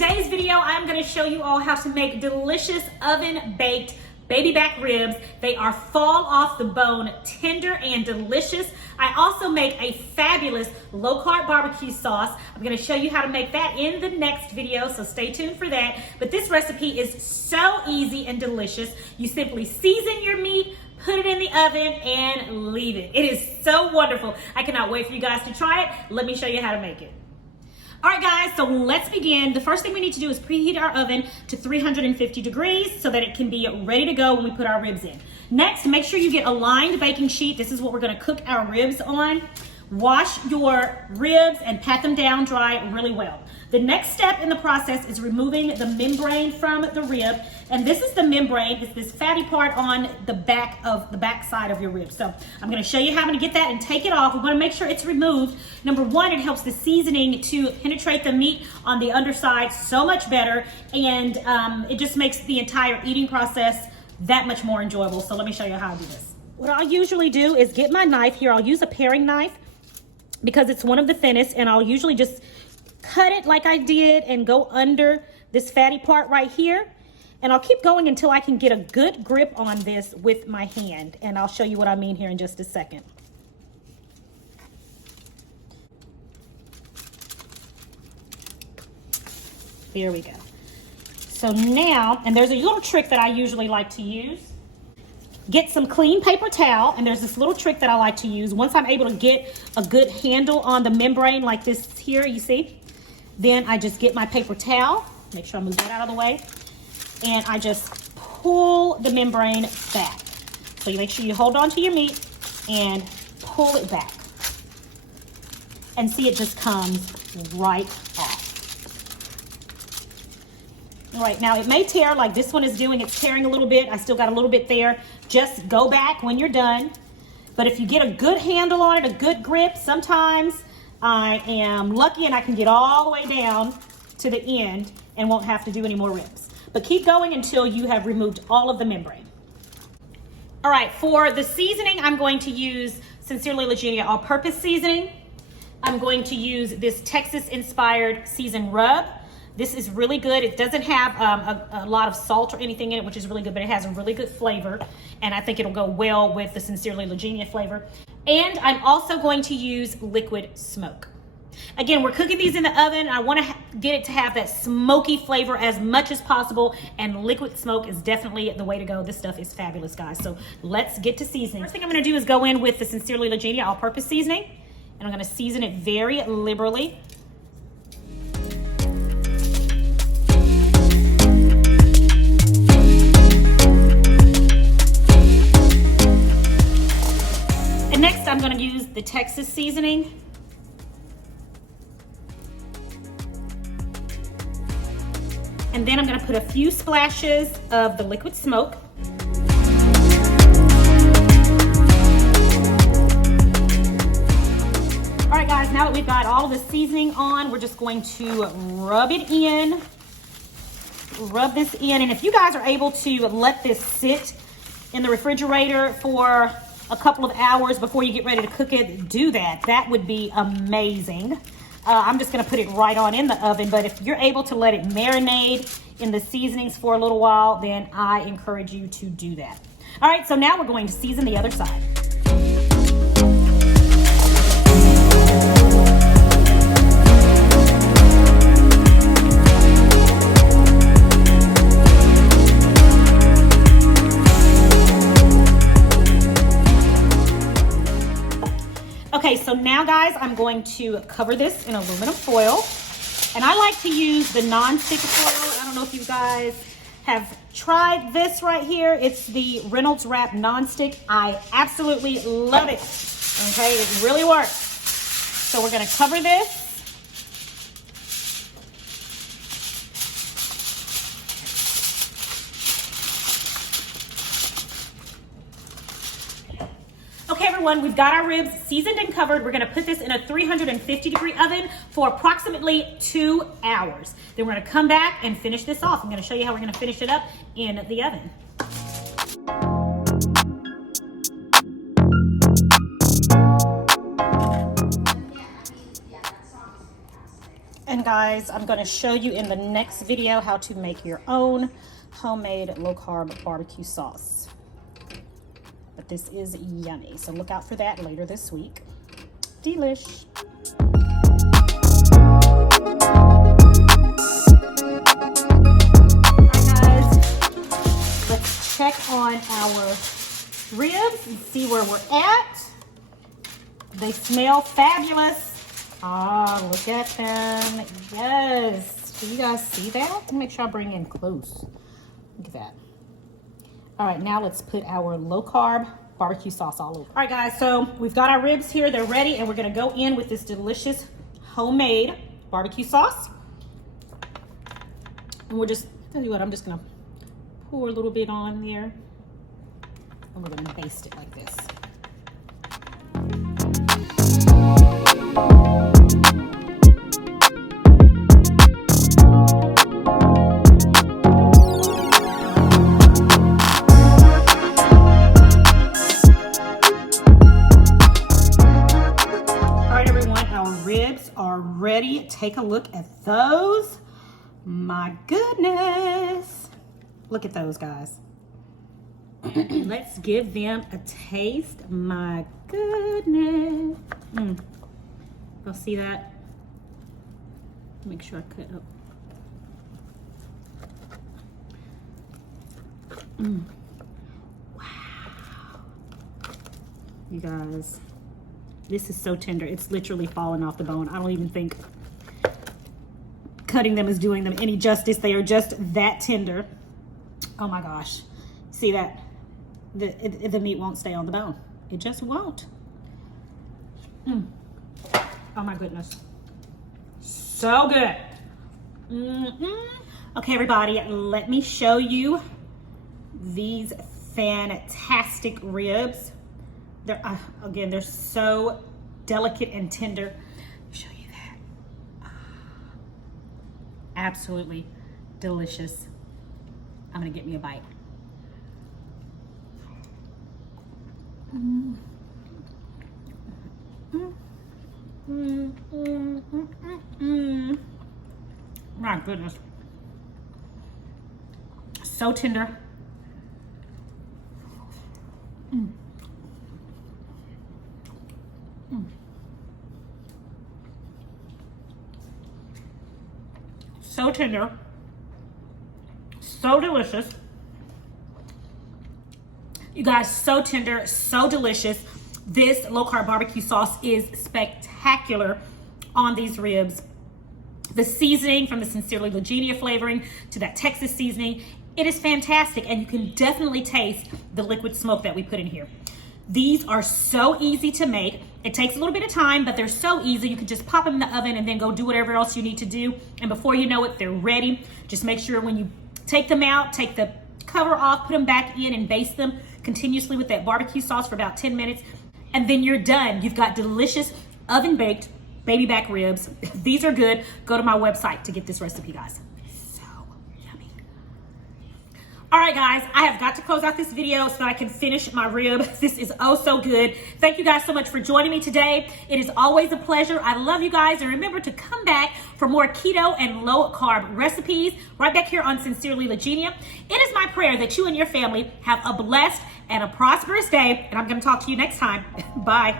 today's video, I'm going to show you all how to make delicious oven-baked baby back ribs. They are fall off the bone, tender and delicious. I also make a fabulous low-carb barbecue sauce. I'm going to show you how to make that in the next video, so stay tuned for that. But this recipe is so easy and delicious. You simply season your meat, put it in the oven, and leave it. It is so wonderful. I cannot wait for you guys to try it. Let me show you how to make it. All right, guys, so let's begin. The first thing we need to do is preheat our oven to 350 degrees so that it can be ready to go when we put our ribs in. Next, make sure you get a lined baking sheet. This is what we're gonna cook our ribs on. Wash your ribs and pat them down dry really well. The next step in the process is removing the membrane from the rib. And this is the membrane, it's this fatty part on the back side of your rib. So I'm gonna show you how I'm gonna get that and take it off. We wanna make sure it's removed. Number one, it helps the seasoning to penetrate the meat on the underside so much better. And it just makes the entire eating process that much more enjoyable. So let me show you how I do this. What I'll usually do is get my knife here. I'll use a paring knife because it's one of the thinnest, and I'll usually just cut it like I did and go under this fatty part right here. And I'll keep going until I can get a good grip on this with my hand. And I'll show you what I mean here in just a second. Here we go. So now, and there's a little trick that I usually like to use. Get some clean paper towel, and there's this little trick that I like to use. Once I'm able to get a good handle on the membrane like this here, you see, then I just get my paper towel, make sure I move that out of the way, and I just pull the membrane back. So you make sure you hold on to your meat and pull it back. And see, it just comes right off. All right, now it may tear like this one is doing. It's tearing a little bit. I still got a little bit there. Just go back when you're done. But if you get a good handle on it, a good grip, sometimes I am lucky and I can get all the way down to the end and won't have to do any more ribs. But keep going until you have removed all of the membrane. All right, for the seasoning, I'm going to use Sincerely Legenia all-purpose seasoning. I'm going to use this Texas-inspired seasoned rub. This is really good. It doesn't have a lot of salt or anything in it, which is really good, but it has a really good flavor, and I think it'll go well with the Sincerely Legenia flavor. And I'm also going to use liquid smoke. Again, we're cooking these in the oven. I want to get it to have that smoky flavor as much as possible, and liquid smoke is definitely the way to go. This stuff is fabulous, guys. So let's get to seasoning. First thing I'm going to do is go in with the Sincerely Legenia all-purpose seasoning, and I'm going to season it very liberally. And next, I'm going to use the Texas seasoning. And then I'm going to put a few splashes of the liquid smoke. All right, guys, now that we've got all of the seasoning on, we're just going to rub it in. Rub this in. And if you guys are able to let this sit in the refrigerator for a couple of hours before you get ready to cook it, do that. That would be amazing. I'm just gonna put it right on in the oven, but if you're able to let it marinate in the seasonings for a little while, then I encourage you to do that. All right, so now we're going to season the other side. Okay, so now, guys, I'm going to cover this in aluminum foil. And I like to use the non-stick foil. I don't know if you guys have tried this right here. It's the Reynolds Wrap non-stick. I absolutely love it. Okay, it really works. So we're gonna cover this. Okay, everyone, we've got our ribs seasoned and covered. We're gonna put this in a 350-degree oven for approximately 2 hours. Then we're gonna come back and finish this off. I'm gonna show you how we're gonna finish it up in the oven. And guys, I'm going to show you in the next video how to make your own homemade low-carb barbecue sauce. But this is yummy, so look out for that later this week. Delish. Alright guys, let's check on our ribs and see where we're at. They smell fabulous. Ah, look at them. Yes. Do you guys see that? Let me make sure I bring in close. Look at that. All right, now let's put our low carb barbecue sauce all over. All right, guys, so we've got our ribs here. They're ready, and we're gonna go in with this delicious homemade barbecue sauce. And we're just, tell you what, I'm just gonna pour a little bit on there, and we're gonna baste it like this. Ready? Take a look at those. My goodness. Look at those, guys. Let's give them a taste. My goodness. Y'all see that? Make sure I cut up. Wow. You guys. This is so tender. It's literally falling off the bone. I don't even think cutting them is doing them any justice. They are just that tender. Oh my gosh. See that? The meat won't stay on the bone. It just won't. Oh my goodness. So good. Okay, everybody, let me show you these fantastic ribs. They're, again, they're so delicate and tender. Let me show you that. Absolutely delicious. I'm gonna get me a bite. My goodness. So tender. So tender, so delicious. You guys, so tender, so delicious. This low carb barbecue sauce is spectacular on these ribs. The seasoning, from the Sincerely Legenia flavoring to that Texas seasoning, it is fantastic, and you can definitely taste the liquid smoke that we put in here. These are so easy to make. It takes a little bit of time, but they're so easy. You can just pop them in the oven and then go do whatever else you need to do. And before you know it, they're ready. Just make sure when you take them out, take the cover off, put them back in and baste them continuously with that barbecue sauce for about 10 minutes. And then you're done. You've got delicious oven baked baby back ribs. These are good. Go to my website to get this recipe, guys. All right, guys, I have got to close out this video so that I can finish my rib. This is oh so good. Thank you guys so much for joining me today. It is always a pleasure. I love you guys. And remember to come back for more keto and low carb recipes right back here on Sincerely Legenia. It is my prayer that you and your family have a blessed and a prosperous day. And I'm going to talk to you next time. Bye.